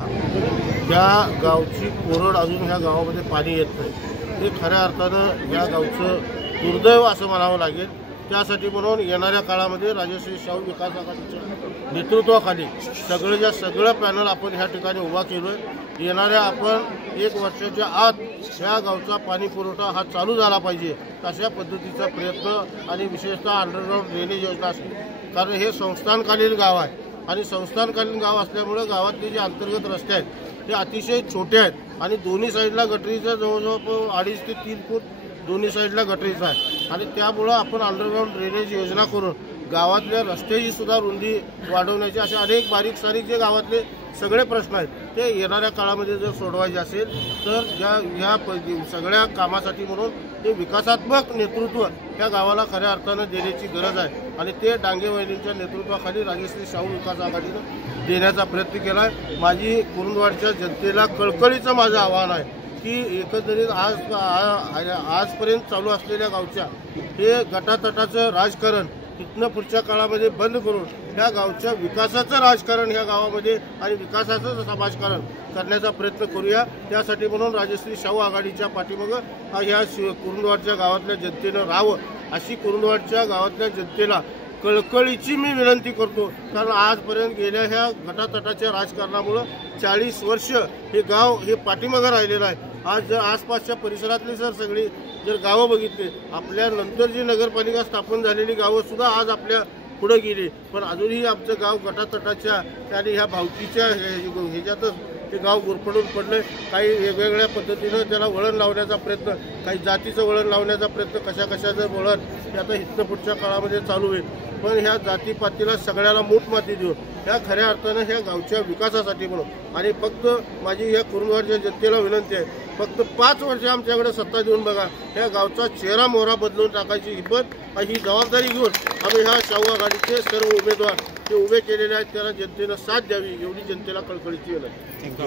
त्या गावची कोरड अजून ह्या गावामध्ये पाणी येत नाही। हे खऱ्या अर्थानं या गावचं दुर्दैव असं म्हणावं लागेल। त्यासाठी म्हणून येणाऱ्या काळामध्ये राजश्री शाहू विकास आघाडीच्या नेतृत्वाखाली सगळं पॅनल आपण ह्या ठिकाणी उभा केलोय। येणाऱ्या आपण 1 वर्षाच्या आत ह्या गावचा पाणी पुरवठा हा चालू झाला पाहिजे अशा पद्धतीचा प्रयत्न आणि विशेषतः अंडरग्राउंड ड्रेनेज योजना असेल, कारण हे संस्थानकालीन गाव आहे आणि संस्थानकालीन गाव असल्यामुळे गावातले जे अंतर्गत रस्ते आहेत ते अतिशय छोटे आहेत आणि दोन्ही साईडला गटरीचं जवळजवळ 2.5 ते 3 फूट दोन्ही साईडला गटरीचं आहे आणि त्यामुळं आपण अंडरग्राउंड ड्रेनेज योजना करून गावातल्या रस्त्याची सुद्धा रुंदी वाढवण्याचे असे अनेक बारीक सारीक जे गावातले सगळे प्रश्न आहेत ते येणाऱ्या काळामध्ये जर सोडवायचे असेल तर ह्या सगळ्या कामासाठी म्हणून हे विकासात्मक नेतृत्व या गावाला खऱ्या अर्थानं देण्याची गरज आहे आणि ते डांगे वहिनींच्या नेतृत्वाखाली राजश्री शाहू विकास आघाडीनं देण्याचा प्रयत्न केला आहे। माझी कुरुंदवाडच्या जनतेला कळकळीचं माझं आव्हान आहे की एकंदरीत आजपर्यंत चालू असलेल्या गावच्या हे गटातटाचं राजकारण इथनं पुढच्या काळामध्ये बंद करून ह्या गावच्या विकासाचं राजकारण ह्या गावामध्ये आणि विकासाचं समाजकारण करण्याचा प्रयत्न करूया। त्यासाठी म्हणून राजश्री शाहू आघाडीच्या पाठीमागं ह्या कुरुंदवाडच्या गावातल्या जनतेनं राहावं अशी कुरुंदवाडच्या गावातल्या जनतेला कळकळीची मी विनंती करतो। कारण आजपर्यंत गेल्या ह्या गटातटाच्या राजकारणामुळं 40 वर्ष हे गाव हे पाठीमागं राहिलेलं आहे। आज जर आसपासच्या परिसरातली सगळी जर गावं बघितली, आपल्यानंतर जी नगरपालिका स्थापन झालेली गावं सुद्धा आज आपल्या पुढे गेली, पण अजूनही आमचं गाव गटातटाच्या आणि ह्या भावकीच्या ह्याच्यातच ते गाव गुरफटून पडलं। काही वेगवेगळ्या पद्धतीनं त्याला वळण लावण्याचा प्रयत्न, काही जातीचं वळण लावण्याचा प्रयत्न, कशाचं वळण हे आता इथनं पुढच्या काळामध्ये चालू होईल। पण ह्या जातीपातीला सगळ्याला मूठ माती देऊन ह्या खऱ्या अर्थानं ह्या गावच्या विकासासाठी म्हणून आणि फक्त माझी ह्या कुरुंदवाडच्या जनतेला विनंती आहे, फक्त 5 वर्ष आमच्याकडे सत्ता देऊन बघा, ह्या गावचा चेहरा मोहरा बदलून टाकायची हिंमत ही जबाबदारी घेऊन आम्ही ह्या शाहू आघाडीचे सर्व उमेदवार जे उभे केलेले आहेत त्याला जनतेनं साथ द्यावी एवढी जनतेला कळकळीची विनंती।